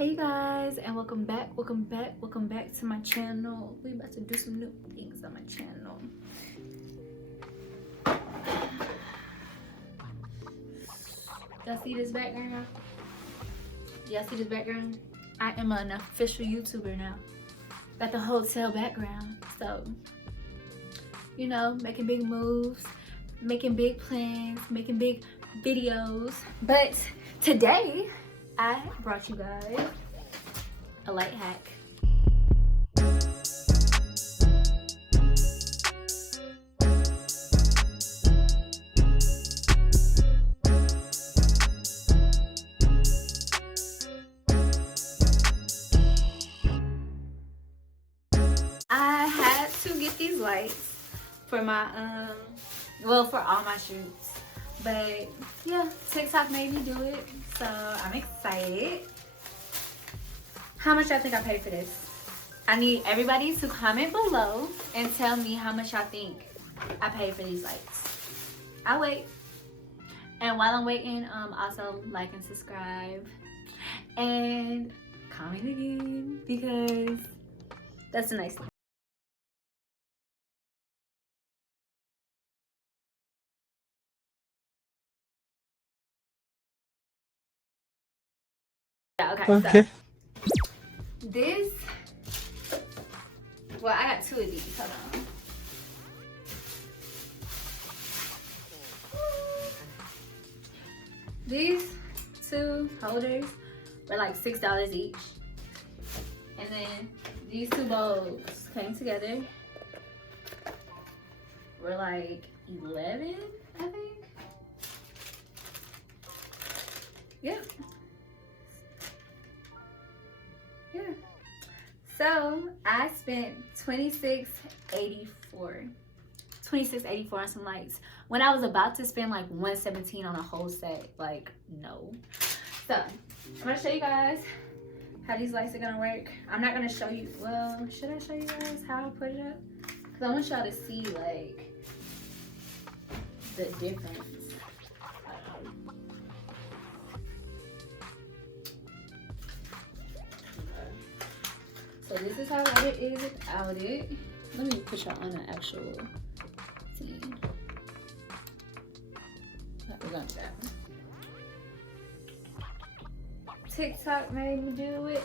Hey guys, and welcome back to my channel. We about to do some new things on my channel. Y'all see this background? Y'all see this background? I am an official YouTuber now. Got the hotel background, so you know, making big moves, making big plans, making big videos. But today I brought you guys a light hack. I had to get these lights for my well, for all my shoots, but yeah, TikTok made me do it, so I'm excited. How much y'all think I paid for this? I need everybody to comment below and tell me how much y'all think I paid for these lights. I'll wait. And while I'm waiting, also like and subscribe and comment again, because that's a nice thing. Yeah, okay. So this, well, I got two of these. Hold on. These two holders were like $6 each, and then these two bulbs came together. Were like 11, I think. Yeah. Yeah. So I spent $26.84 on some lights when I was about to spend like $117 on a whole set. Like, no. So I'm gonna show you guys how these lights are gonna work. I'm not gonna show you, well, should I show you guys how I put it up? Because I want y'all to see like the difference. So this is how it is without it. Let me put y'all on an actual scene. We're gonna do that. TikTok made me do it.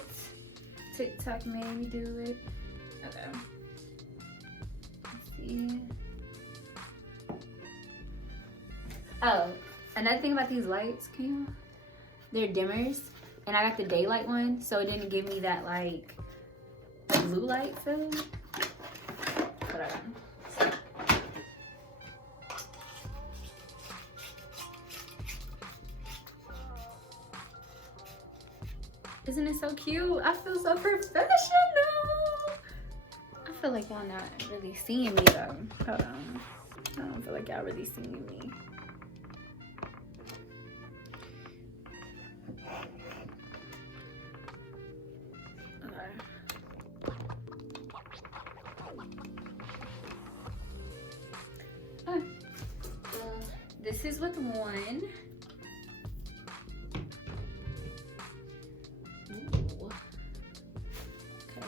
TikTok made me do it. Okay. Let's see. Oh, another thing about these lights, they're dimmers, and I got the daylight one, so it didn't give me that like blue light film. Hold on. Isn't it so cute? I feel so professional. I feel like y'all not really seeing me though. Hold on. I don't feel like y'all really seeing me. This is with one. Ooh. Okay.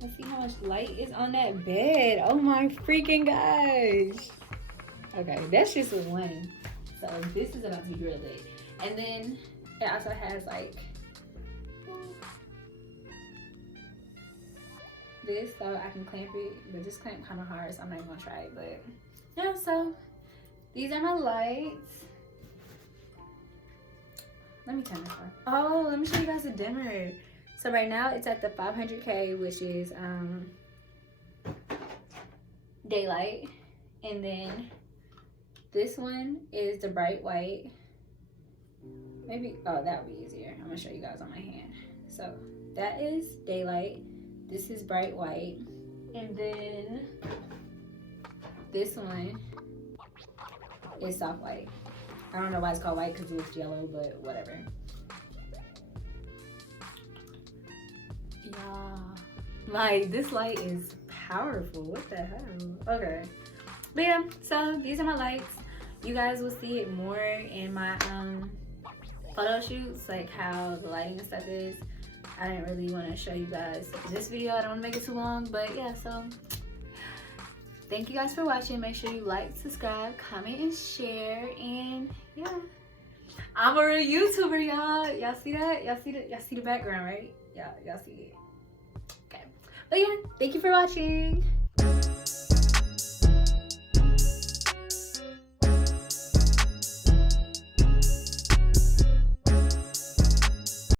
Let's see how much light is on that bed. Oh my freaking gosh. Okay, that's just with one. So this is about to be real lit. And then it also has like this, so I can clamp it, but this clamp kind of hard, so I'm not even gonna try it. But yeah, so these are my lights. Let me turn this on. Oh, let me show you guys the dimmer. So right now it's at the 500K, which is daylight. And then this one is the bright white. Maybe, oh, that would be easier. I'm gonna show you guys on my hand. So that is daylight. This is bright white. And then this one is soft white. I don't know why it's called white, because it looks yellow, but whatever. Yeah, like this light is powerful. What the hell? Okay, but yeah, so these are my lights. You guys will see it more in my photo shoots, like how the lighting and stuff is. I didn't really want to show you guys this video. I don't want to make it too long, but yeah, so thank you guys for watching. Make sure you like, subscribe, comment, and share. And yeah, I'm a real YouTuber, y'all. Y'all see that? Y'all see that? Y'all see the background, right? Y'all see it. Okay. But yeah, thank you for watching.